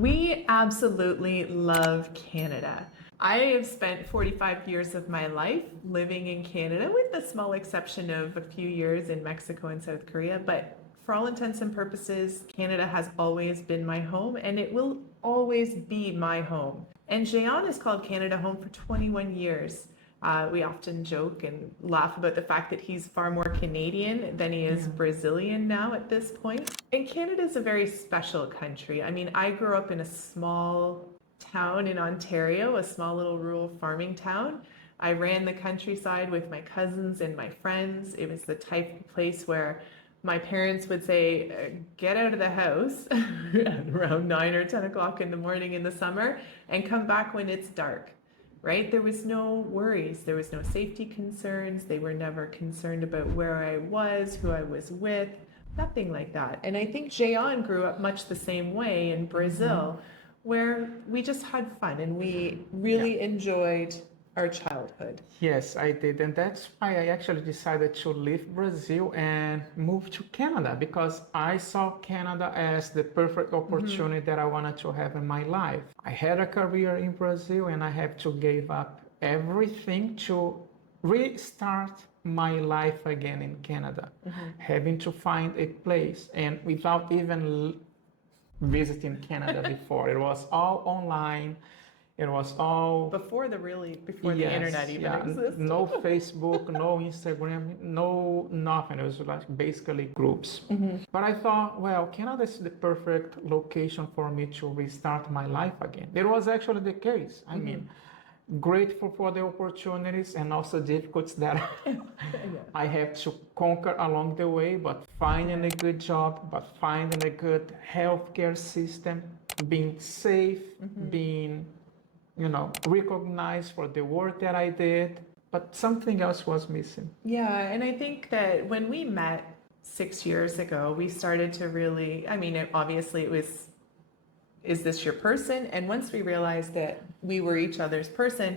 We absolutely love Canada. I have spent 45 years of my life living in Canada, with the small exception of a few years in Mexico and South Korea. But for all intents and purposes, Canada has always been my home and it will always be my home. And Jean has called Canada home for 21 years. We often joke and laugh about the fact that he's far more Canadian than he is Brazilian now at this point. And Canada is a very special country. I mean, I grew up in a small town in Ontario, a small little rural farming town. I ran the countryside with my cousins and my friends. It was the type of place where my parents would say, get out of the house at around 9 or 10 o'clock in the morning in the summer and come back when it's dark, right? There was no worries. There was no safety concerns. They were never concerned about where I was, who I was with, nothing like that. And I think Jean grew up much the same way in Brazil, where we just had fun and we really enjoyed our childhood. Yes, I did. And that's why I actually decided to leave Brazil and move to Canada because I saw Canada as the perfect opportunity that I wanted to have in my life. I had a career in Brazil and I have to give up everything to restart my life again in Canada, having to find a place and without even visiting Canada before. It was all online. It was all before the internet even existed. No Facebook, no Instagram, no nothing. It was like basically groups. But I thought, well, Canada is the perfect location for me to restart my life again. It was actually the case. I mean, grateful for the opportunities and also difficulties that I have to conquer along the way, but finding a good job, but finding a good healthcare system, being safe, being recognized for the work that I did, but something else was missing. Yeah, and I think that when we met 6 years ago, we started to really, obviously it was, is this your person? And once we realized that we were each other's person,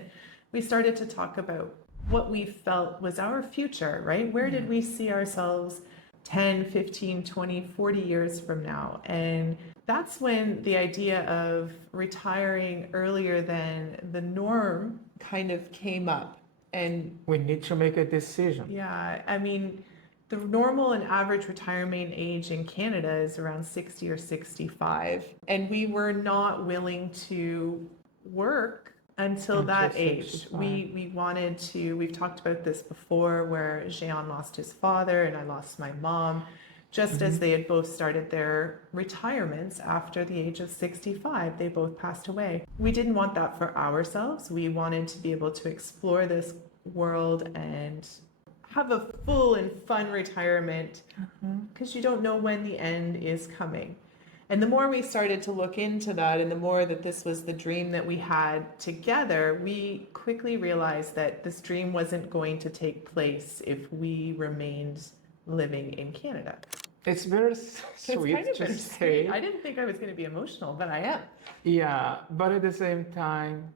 we started to talk about what we felt was our future, right? Where did we see ourselves 10, 15, 20, 40 years from now? And that's when the idea of retiring earlier than the norm kind of came up. And we need to make a decision. Yeah, I mean, the normal and average retirement age in Canada is around 60 or 65. And we were not willing to work until that age. We wanted to, we've talked about this before, where Jean lost his father and I lost my mom, just as they had both started their retirements after the age of 65. They both passed away. We didn't want that for ourselves. We wanted to be able to explore this world and have a full and fun retirement, because you don't know when the end is coming. And the more we started to look into that, and the more that this was the dream that we had together, we quickly realized that this dream wasn't going to take place if we remained living in Canada. It's very sweet to say. I didn't think I was going to be emotional, but I am. Yeah, but at the same time,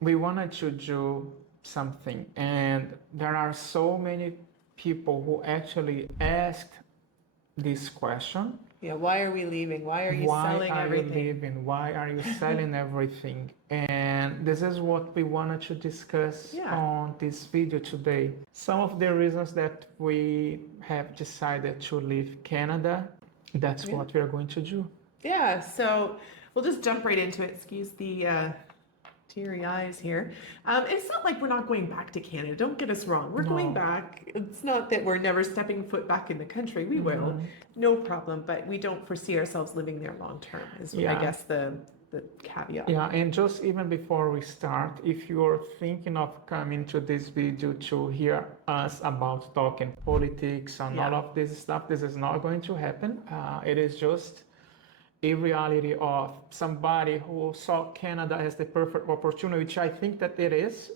we wanted to do something. And there are so many people who actually asked this question. Yeah, why are we leaving? Why are you selling everything? Why are you selling everything? And this is what we wanted to discuss on this video today. Some of the reasons that we have decided to leave Canada, that's what we are going to do. Yeah, so we'll just jump right into it. Excuse the teary eyes here. It's not like we're not going back to Canada. Don't get us wrong. We're going back. It's not that we're never stepping foot back in the country. We will, no problem. But we don't foresee ourselves living there long term. Is I guess the caveat. Yeah, and just even before we start, if you're thinking of coming to this video to hear us about talking politics and all of this stuff, this is not going to happen. It is just a reality of somebody who saw Canada as the perfect opportunity, which I think that it is.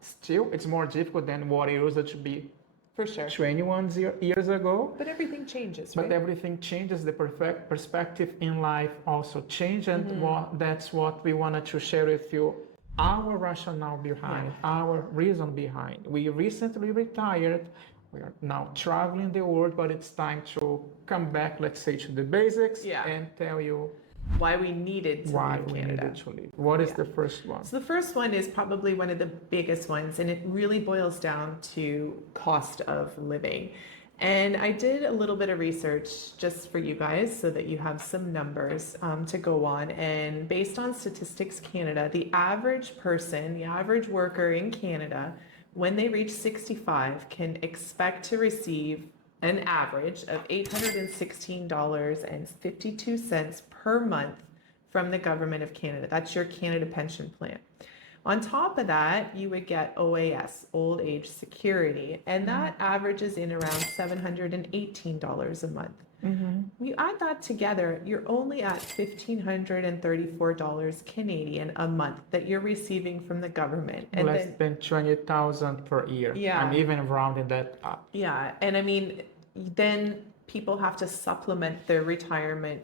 Still, it's more difficult than what it used to be. For sure. 21 years ago. But everything changes, right? But everything changes. The perfect perspective in life also changes. And that's what we wanted to share with you. Our rationale behind, our reason behind. We recently retired. We are now traveling the world, but it's time to come back, let's say, to the basics and tell you why we needed to Why leave we Canada. needed to leave. What is Yeah. the first one? So the first one is probably one of the biggest ones, and it really boils down to cost of living. And I did a little bit of research just for you guys so that you have some numbers to go on. And based on Statistics Canada, the average person, the average worker in Canada, when they reach 65, can expect to receive an average of $816.52 per month from the Government of Canada. That's your Canada Pension Plan. On top of that, you would get OAS, Old Age Security, and that averages in around $718 a month. When you add that together, you're only at $1,534 Canadian a month that you're receiving from the government. And Less then, than 20,000 per year. Yeah. I'm even rounding that up. yeah, and I mean, then people have to supplement their retirement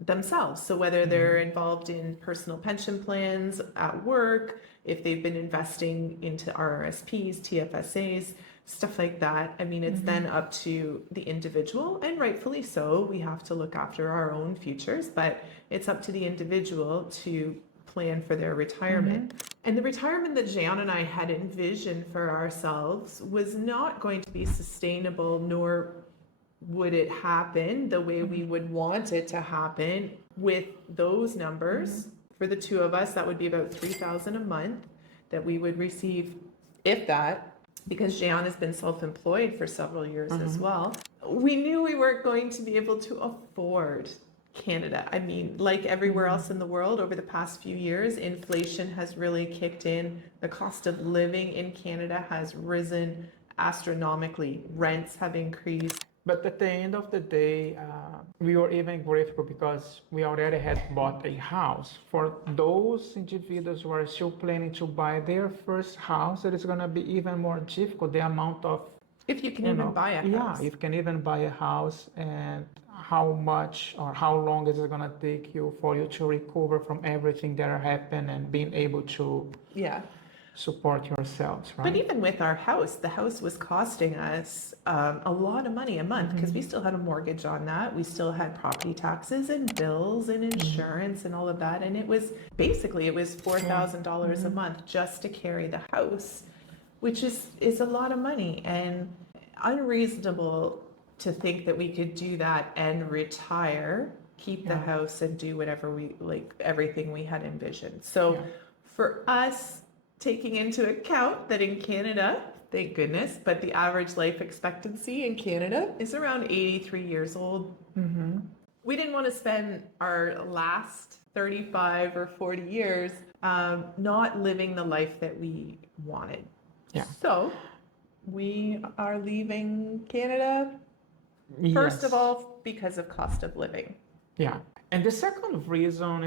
themselves. So whether they're involved in personal pension plans at work, if they've been investing into RRSPs, TFSAs, stuff like that. I mean, it's then up to the individual, and rightfully so. We have to look after our own futures, but it's up to the individual to plan for their retirement. And the retirement that Jean and I had envisioned for ourselves was not going to be sustainable, nor would it happen the way we would want it to happen with those numbers. For the two of us, that would be about $3,000 a month that we would receive, if that, because Jean has been self-employed for several years as well. We knew we weren't going to be able to afford Canada. I mean, like everywhere else in the world, over the past few years, inflation has really kicked in. The cost of living in Canada has risen astronomically. Rents have increased. But at the end of the day, we were even grateful because we already had bought a house. For those individuals who are still planning to buy their first house, it is going to be even more difficult. The amount of, If you can even buy a house. yeah, if you can even buy a house, and how much or how long is it going to take you for you to recover from everything that happened and being able to Yeah. support yourselves, right? But even with our house, the house was costing us a lot of money a month because we still had a mortgage on that. We still had property taxes and bills and insurance and all of that. And it was basically, it was $4,000 a month just to carry the house, which is a lot of money, and unreasonable to think that we could do that and retire, keep the house, and do whatever we like, everything we had envisioned. So for us, taking into account that in Canada, thank goodness, but the average life expectancy in Canada is around 83 years old. We didn't want to spend our last 35 or 40 years not living the life that we wanted. Yeah. So we are leaving Canada, first of all, because of cost of living. Yeah. And the second reason,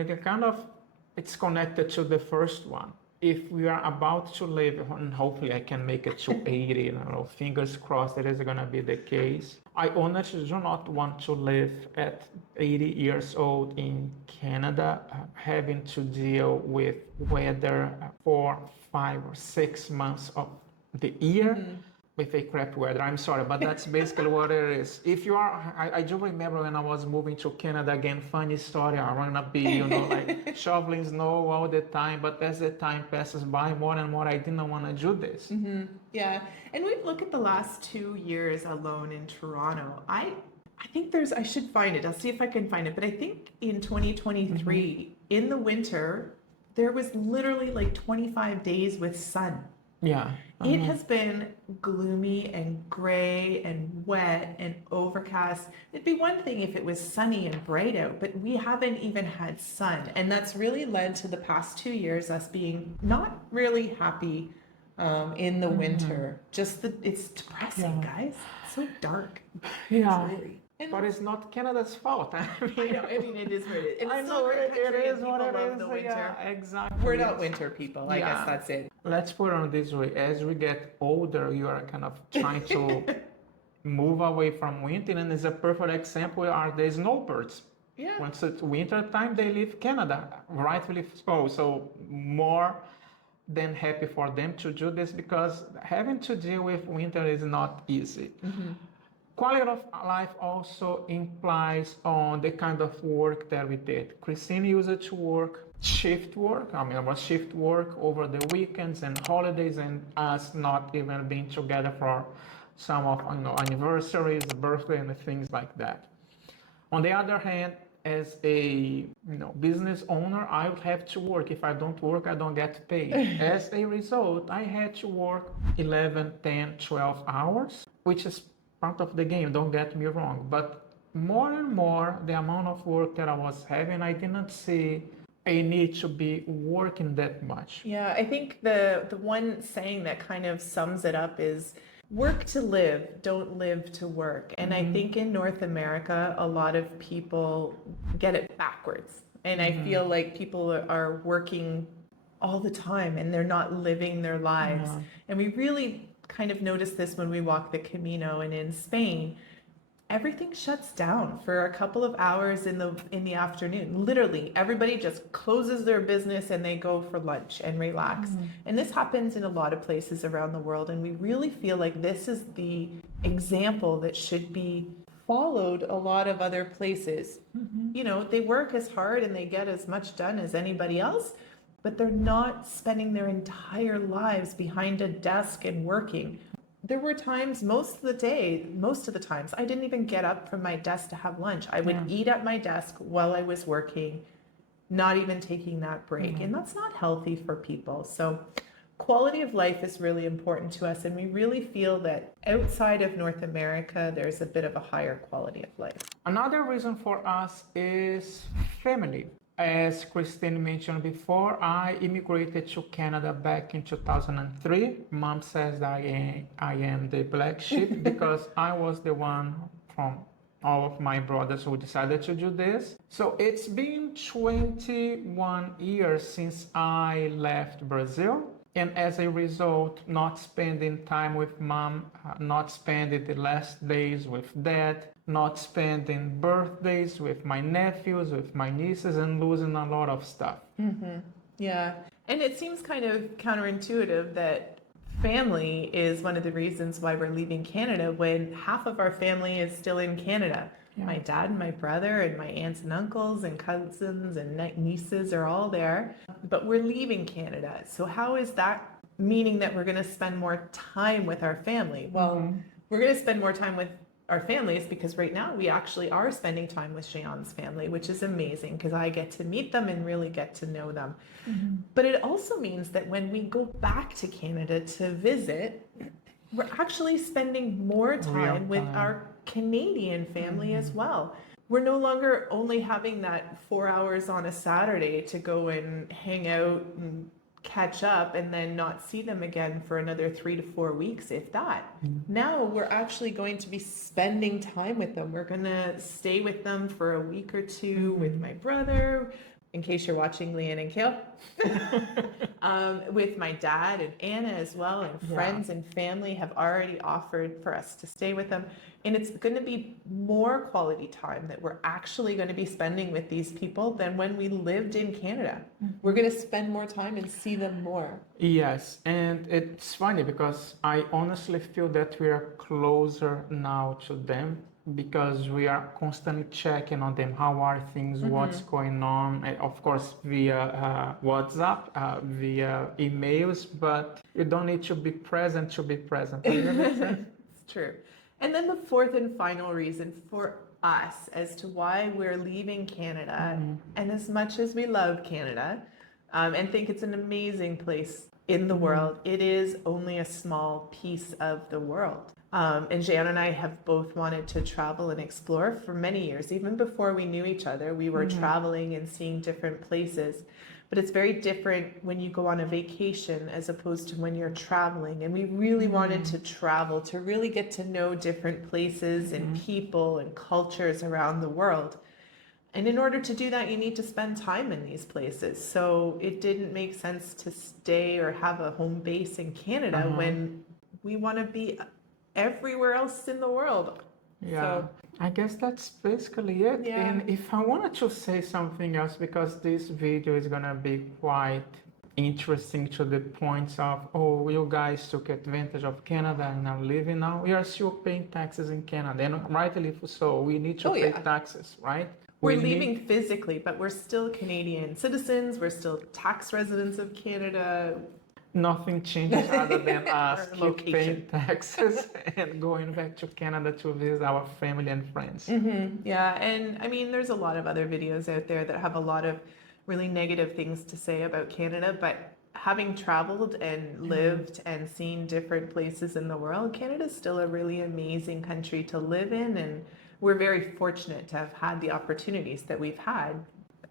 it's connected to the first one. If we are about to live, and hopefully I can make it to 80, fingers crossed it is going to be the case. I honestly do not want to live at 80 years old in Canada, having to deal with weather 4, 5, or 6 months of the year. With a crap weather. I'm sorry, but that's basically what it is. If you are, I do remember when I was moving to Canada again, funny story, I wanna be, like shoveling snow all the time, but as the time passes by more and more, I didn't wanna do this. Yeah, and we look at the last 2 years alone in Toronto. I think I should find it. I'll see if I can find it. But I think in 2023, in the winter, there was literally like 25 days with sun. Yeah. It has been gloomy and gray and wet and overcast. It'd be one thing if it was sunny and bright out, but we haven't even had sun. And that's really led to the past 2 years us being not really happy in the winter. It's depressing, guys. It's so dark. Yeah. Dreary. And But it's not Canada's fault. I know. I mean, it is what it is. And I it's know still a great it country and is what people it love is. the winter. Yeah, exactly. We're not winter people. I guess that's it. Let's put it on this way. As we get older, you are kind of trying to move away from winter, and it's a perfect example are the snowbirds. Yeah. Once it's winter time, they leave Canada, rightfully so. So more than happy for them to do this because having to deal with winter is not easy. Quality of life also implies on the kind of work that we did. Christine used to work shift work. I mean, it was shift work over the weekends and holidays, and us not even being together for some of anniversaries, birthday, and things like that. On the other hand, as a business owner, I would have to work. If I don't work, I don't get paid. As a result, I had to work 11, 10, 12 hours, which is part of the game, don't get me wrong. But more and more, the amount of work that I was having, I didn't see a need to be working that much. Yeah, I think the one saying that kind of sums it up is work to live, don't live to work. And I think in North America, a lot of people get it backwards. And I feel like people are working all the time and they're not living their lives. And we really kind of noticed this when we walked the Camino, and in Spain, everything shuts down for a couple of hours in the afternoon. Literally, everybody just closes their business and they go for lunch and relax. And this happens in a lot of places around the world, and we really feel like this is the example that should be followed a lot of other places. You know, they work as hard and they get as much done as anybody else, but they're not spending their entire lives behind a desk and working. There were times, most of the times, I didn't even get up from my desk to have lunch. I would eat at my desk while I was working, not even taking that break. And that's not healthy for people. So quality of life is really important to us. And we really feel that outside of North America, there's a bit of a higher quality of life. Another reason for us is family. As Christine mentioned before, I immigrated to Canada back in 2003. Mom says I am the black sheep because I was the one from all of my brothers who decided to do this. So it's been 21 years since I left Brazil. And as a result, not spending time with mom, not spending the last days with dad, not spending birthdays with my nephews, with my nieces, and losing a lot of stuff. Yeah. And it seems kind of counterintuitive that family is one of the reasons why we're leaving Canada when half of our family is still in Canada. My dad and my brother and my aunts and uncles and cousins and nieces are all there, but we're leaving Canada. So how is that meaning that we're going to spend more time with our family? Well, we're going to spend more time with our families because right now we actually are spending time with Jean's family, which is amazing because I get to meet them and really get to know them. But it also means that when we go back to Canada to visit, we're actually spending more time with our Canadian family as well. We're no longer only having that 4 hours on a Saturday to go and hang out and catch up and then not see them again for another 3 to 4 weeks, if that. Now we're actually going to be spending time with them. We're going to stay with them for a week or two with my brother, in case you're watching, Leanne and Kale, with my dad and Anna as well, and friends and family have already offered for us to stay with them. And it's going to be more quality time that we're actually going to be spending with these people than when we lived in Canada. We're going to spend more time and see them more. Yes, and it's funny because I honestly feel that we are closer now to them because we are constantly checking on them. How are things? What's going on? And of course, via WhatsApp, via emails, but you don't need to be present to be present. Does that make sense? It's true. And then the fourth and final reason for us as to why we're leaving Canada, and as much as we love Canada and think it's an amazing place in the world, it is only a small piece of the world. And Jean and I have both wanted to travel and explore for many years. Even before we knew each other, we were traveling and seeing different places. But it's very different when you go on a vacation as opposed to when you're traveling. And we really wanted to travel to really get to know different places and people and cultures around the world. And in order to do that, you need to spend time in these places. So it didn't make sense to stay or have a home base in Canada when we want to be everywhere else in the world. Yeah, So, I guess that's basically it. Yeah. And if I wanted to say something else, because this video is gonna be quite interesting to the point of, oh, you guys took advantage of Canada and are living now. We are still paying taxes in Canada, and rightly so. We need to Oh, pay yeah. taxes, right? We're We leaving need, physically, but we're still Canadian citizens. We're still tax residents of Canada. nothing changes other than us Our keep paying location. taxes and going back to Canada to visit our family and friends. Yeah, and I mean, there's a lot of other videos out there that have a lot of really negative things to say about Canada, but having traveled and lived and seen different places in the world, Canada's still a really amazing country to live in, and we're very fortunate to have had the opportunities that we've had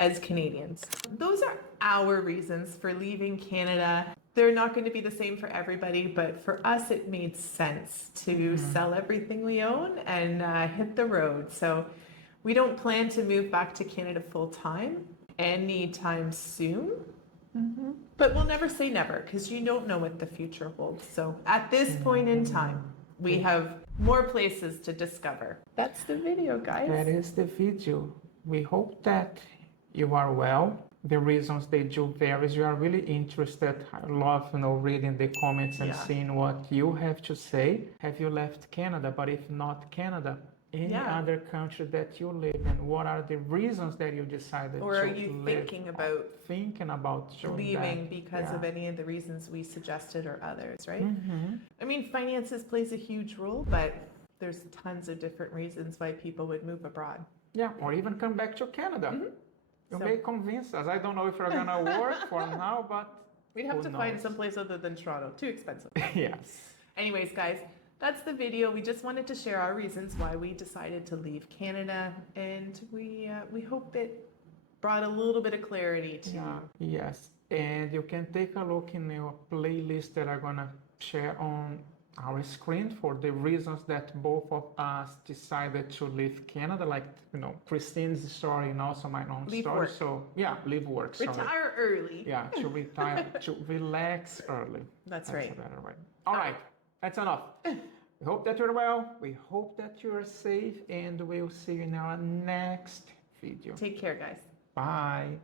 as Canadians. Those are our reasons for leaving Canada. They're not going to be the same for everybody, but for us, it made sense to sell everything we own and hit the road. So we don't plan to move back to Canada full time anytime soon. But we'll never say never because you don't know what the future holds. So at this point in time, we have more places to discover. That's the video, guys. That is the video. We hope that you are well. The reasons they do varies. You are really interested. I love, reading the comments and Yeah. seeing what you have to say. Have you left Canada? But if not Canada, any Yeah. other country that you live in, what are the reasons that you decided Or to are you live? thinking about Thinking about doing leaving that? because of Yeah. any of the reasons we suggested or others, right? Mm-hmm. I mean, finances plays a huge role, but there's tons of different reasons why people would move abroad. Yeah, or even come back to Canada. You So- may convince us. I don't know if we're gonna work for now, but We'd have who to find knows? someplace other than Toronto. Too expensive. Yes. Anyways, guys, that's the video. We just wanted to share our reasons why we decided to leave Canada, and we hope it brought a little bit of clarity to Yeah. Yes. And you can take a look in your playlist that I'm gonna share on our screen for the reasons that both of us decided to leave Canada, like Christine's story and also my own Leave story. work. So yeah, leave work. Sorry. retire early. Yeah, to retire, to relax early. That's a right. better way. All right, that's enough. We hope that you're well. We hope that you're safe, and we'll see you in our next video. Take care, guys. Bye.